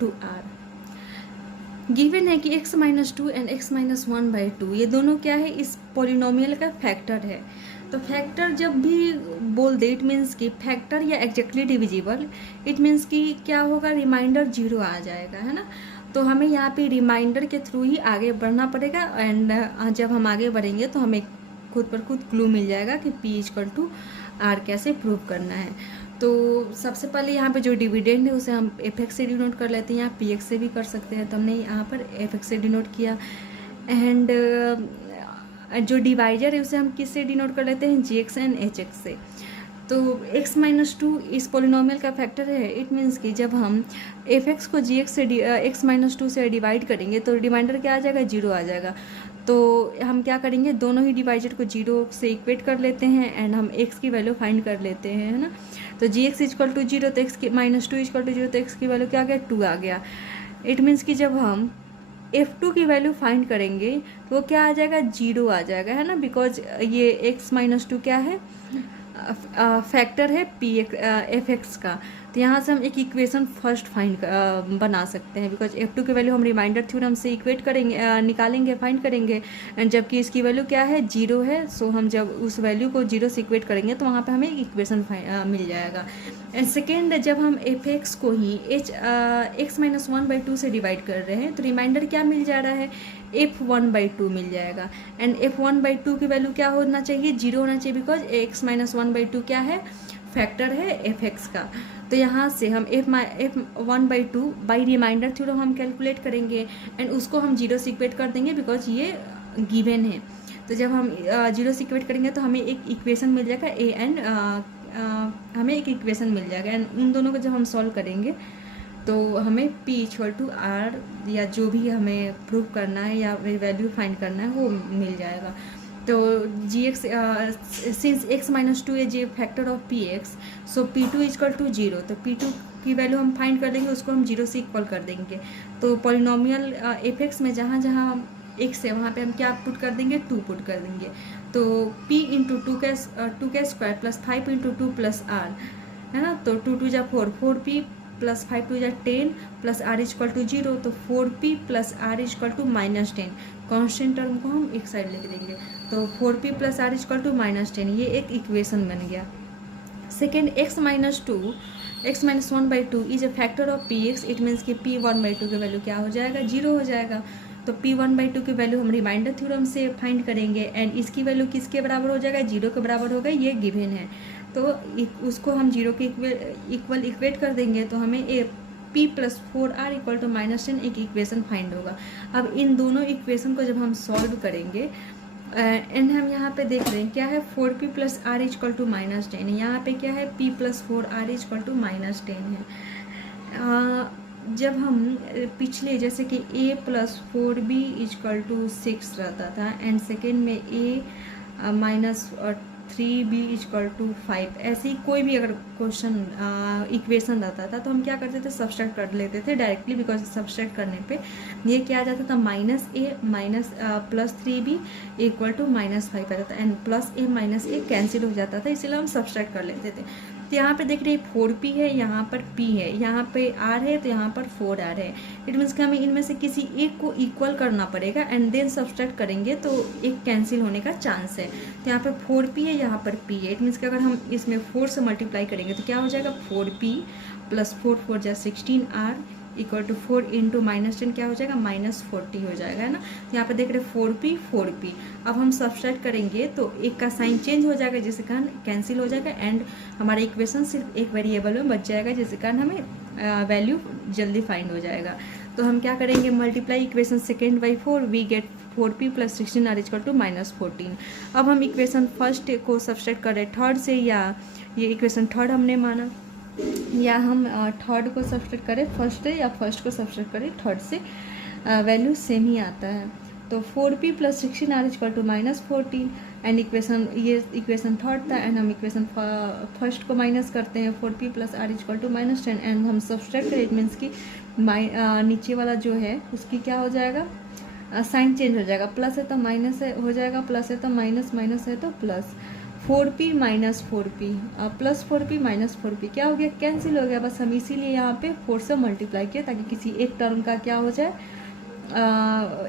To are. Given है कि x minus to and x minus one by to ये दोनों क्या है, इस पोलिनोमियल का फैक्टर है। तो फैक्टर जब भी बोल दे इट मीन्स कि फैक्टर या एग्जैक्टली डिविजिबल, इट मीन्स कि क्या होगा, रिमाइंडर जीरो आ जाएगा, है ना। तो हमें यहाँ पे रिमाइंडर के थ्रू ही आगे बढ़ना पड़ेगा एंड जब हम आगे बढ़ेंगे तो हमें खुद पर खुद क्लू मिल जाएगा कि p इक्वल टू आर कैसे प्रूव करना है। तो सबसे पहले यहाँ पे जो डिविडेंड है उसे हम एफ एक्स से डिनोट कर लेते हैं, यहाँ पी एक्स से भी कर सकते हैं, तो हमने यहाँ पर एफ एक्स से डिनोट किया। एंड जो डिवाइजर है उसे हम किससे डिनोट कर लेते हैं, जी एक्स एंड एच एक्स से। तो x माइनस टू इस पोलिनोमियल का फैक्टर है, इट मीन्स कि जब हम एफ एक्स को जी एक्स से x माइनस टू से डिवाइड करेंगे तो रिमाइंडर क्या आ जाएगा, जीरो आ जाएगा। तो हम क्या करेंगे, दोनों ही डिवाइजर को जीरो से इक्वेट कर लेते हैं एंड हम x की वैल्यू फाइंड कर लेते हैं, है ना। तो g x is equal to zero, तो x की minus two is equal to zero, तो x की वैल्यू क्या आ गया, टू आ गया। इट मीन्स कि जब हम f2 की वैल्यू फाइंड करेंगे तो वो क्या आ जाएगा, जीरो आ जाएगा, है ना, बिकॉज ये x माइनस टू क्या है, फैक्टर है पी एफ एक्स का। तो यहाँ से हम एक इक्वेशन फर्स्ट फाइंड बना सकते हैं, बिकॉज F2 की वैल्यू हम रिमाइंडर थ्योरम से इक्वेट करेंगे, निकालेंगे, फाइंड करेंगे, एंड जबकि इसकी वैल्यू क्या है, जीरो है। सो हम जब उस वैल्यू को जीरो से इक्वेट करेंगे तो वहाँ पे हमें एक इक्वेशन मिल जाएगा। एंड सेकेंड, जब हम एफ एक्स को ही x minus one by two से डिवाइड कर रहे हैं तो रिमाइंडर क्या मिल जा रहा है, f1/2 मिल जाएगा। एंड f1/2 की वैल्यू क्या होना चाहिए, जीरो होना चाहिए, because x minus one by to क्या है, फैक्टर है एफ एक्स का। तो यहाँ से हम f1/2 बाई रिमाइंडर थ्योरम हम कैलकुलेट करेंगे एंड उसको हम जीरो से इक्वेट कर देंगे, बिकॉज ये गिवन है। तो जब हम जीरो से इक्वेट करेंगे तो हमें एक इक्वेशन मिल जाएगा ए एंड हमें एक इक्वेशन मिल जाएगा एंड उन दोनों को जब हम सॉल्व करेंगे तो हमें p इक्वल टू आर या जो भी हमें प्रूव करना है या वैल्यू फाइंड करना है वो मिल जाएगा। तो g x since x minus two है g factor of p x, so p2 equal to zero, तो p2 की वैल्यू हम फाइंड कर देंगे, उसको हम जीरो से इक्वल कर देंगे। तो पॉलिनोमियल एफ एक्स में जहाँ जहाँ x है वहाँ पे हम क्या पुट कर देंगे, 2 पुट कर देंगे। तो p इंटू टू का square plus 5 into two plus r, है ना। तो 2 2 जा 4, 4p प्लस 5 2 जा 10 plus r equal to zero, तो 4p plus r equal to minus 10। Constant term को हम एक साइड लिख देंगे, तो 4p plus r equal to minus 10, ये एक इक्वेशन बन गया। Second, x minus one by two is a factor of p x, it means कि p वन बाई टू की वैल्यू क्या हो जाएगा, जीरो हो जाएगा। तो p वन बाई टू की वैल्यू हम रिमाइंडर थ्योरम से फाइंड करेंगे एंड इसकी वैल्यू किसके बराबर हो जाएगा, जीरो के बराबर होगा, ये गिवन है। तो उसको हम जीरो के इक्वल इक्वेट कर देंगे तो हमें p plus 4r equal to minus 10 एक इक्वेशन फाइंड होगा। अब इन दोनों इक्वेशन को जब हम सॉल्व करेंगे एंड हम यहाँ पे देख रहे हैं क्या है, 4p plus r equal to minus 10, यहाँ पे क्या है, p plus 4r equal to minus 10 है। जब हम पिछले जैसे कि a plus 4b equal to 6 रहता था एंड सेकेंड में a minus 3b equal to 5, ऐसे ही कोई भी अगर क्वेश्चन इक्वेशन रहता था तो हम क्या करते थे, सब्सट्रैक्ट कर लेते थे डायरेक्टली, बिकॉज सब्सट्रैक्ट करने पे ये क्या आ जाता था, minus a minus plus 3b equal to minus 5 आ जाता था and plus a minus a cancel हो जाता था, इसीलिए हम सब्सट्रैक्ट कर लेते थे। तो यहाँ पे देख रहे हैं 4p है, यहाँ पर p है, यहाँ पे r है तो यहाँ पर 4r है। इट मीन्स कि हमें इनमें से किसी एक को इक्वल करना पड़ेगा एंड देन सब्सट्रैक्ट करेंगे तो एक कैंसिल होने का चांस है। तो यहाँ पर 4p है, यहाँ पर p है। इट मीन्स कि अगर हम इसमें 4 से मल्टीप्लाई करेंगे तो क्या हो जाएगा, 4p प्लस 4 4 जा 16r equal to 4 into minus 10 क्या हो जाएगा, माइनस 40 हो जाएगा, है ना। तो यहाँ पे देख रहे 4p। अब हम सब्सट्रैक्ट करेंगे तो एक का साइन चेंज हो जाएगा जिसके कारण कैंसिल हो जाएगा एंड हमारा इक्वेशन सिर्फ एक वेरिएबल में बच जाएगा जिसके कारण हमें वैल्यू जल्दी फाइंड हो जाएगा। तो हम क्या करेंगे, multiply equation second by 4, we get 4p plus 16r equal to minus 14। अब हम इक्वेशन फर्स्ट को सब्सट्रैक्ट कर रहे हैं थर्ड से, या ये इक्वेशन थर्ड हमने माना, या हम थर्ड को सब्सट्रैक्ट करें फर्स्ट से या फर्स्ट को सब्सट्रैक्ट करें थर्ड से, वैल्यू सेम ही आता है। तो 4p plus 16r equal to minus 14 and ये इक्वेशन थर्ड था एंड हम इक्वेशन फर्स्ट को माइनस करते हैं, 4p plus r equal to minus 10 and हम सब्सट्रैक्ट करें, इट मीन्स कि नीचे वाला जो है उसकी क्या हो जाएगा, साइन चेंज हो जाएगा, प्लस है तो माइनस हो जाएगा, प्लस है तो माइनस, माइनस है तो plus. 4p minus 4p plus 4p minus 4p क्या हो गया, कैंसिल हो गया। बस हम इसीलिए यहाँ पे 4 से मल्टीप्लाई किया ताकि किसी एक टर्म का क्या हो जाए,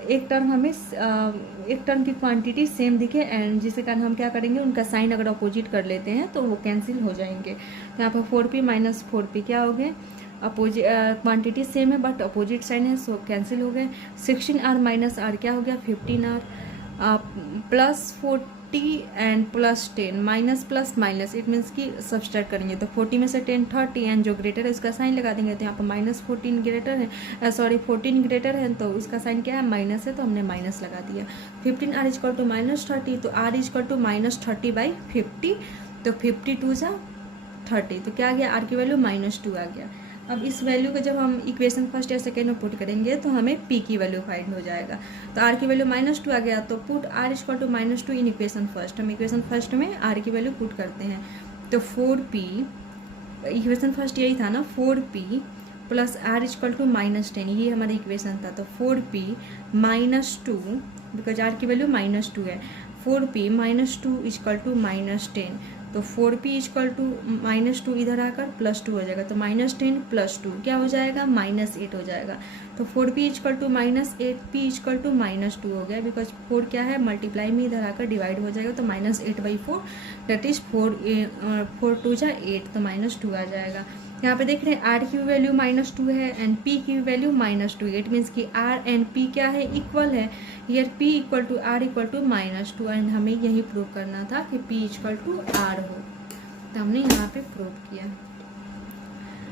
एक टर्म हमें एक टर्म की क्वांटिटी सेम दिखे, एंड जिसके कारण हम क्या करेंगे, उनका साइन अगर अपोजिट कर लेते हैं तो वो कैंसिल हो जाएंगे। तो यहाँ पर 4p माइनस 4p क्या हो गए, अपोजिट क्वांटिटी सेम है बट अपोजिट साइन है, सो कैंसिल हो गए। 16r माइनस r क्या हो गया, 15r plus 40 and plus 10 minus plus minus, it means कि सब्सट्रैक्ट करेंगे तो 40 में से 10 30 एंड जो ग्रेटर है उसका साइन लगा देंगे। तो यहाँ पर माइनस 14 ग्रेटर है, सॉरी 14 ग्रेटर है तो उसका साइन क्या है, माइनस है, तो हमने माइनस लगा दिया। 15r इजक्वल टू माइनस 30, तो r इजक्वल टू माइनस 30/50, तो 52 जा 30, तो क्या आ गया, r की वैल्यू -2 आ गया। अब इस वैल्यू को जब हम इक्वेशन फर्स्ट या सेकेंड में पुट करेंगे तो हमें p की वैल्यू फाइंड हो जाएगा। तो r की वैल्यू -2 आ गया, तो put r equal to -2 in equation first. हम इक्वेशन फर्स्ट में r की वैल्यू पुट करते हैं, तो 4p, इक्वेशन फर्स्ट यही था ना, 4p plus r equal to -10, ये हमारा इक्वेशन था। तो 4p -2, बिकॉज r की वैल्यू -2 है, 4p -2 इक्वल टू -10, तो 4p इक्वल टू -2 इधर आकर +2 हो जाएगा, तो -10 + 2 क्या हो जाएगा, -8 हो जाएगा। तो 4p equal to -8, p equal to -2 हो गया, बिकॉज 4 क्या है, मल्टीप्लाई में इधर आकर डिवाइड हो जाएगा, तो -8/4 दैट इज 4 2 जा 8, तो -2 आ जाएगा। यहाँ पे देख रहे हैं r की वैल्यू -2 है एंड p की वैल्यू -2, इट मीन्स कि r एंड p क्या है, इक्वल है। Here p equal to r equal to -2, and हमें यही प्रूव करना था कि p इक्वल टू r हो, तो हमने यहाँ पे प्रूव किया।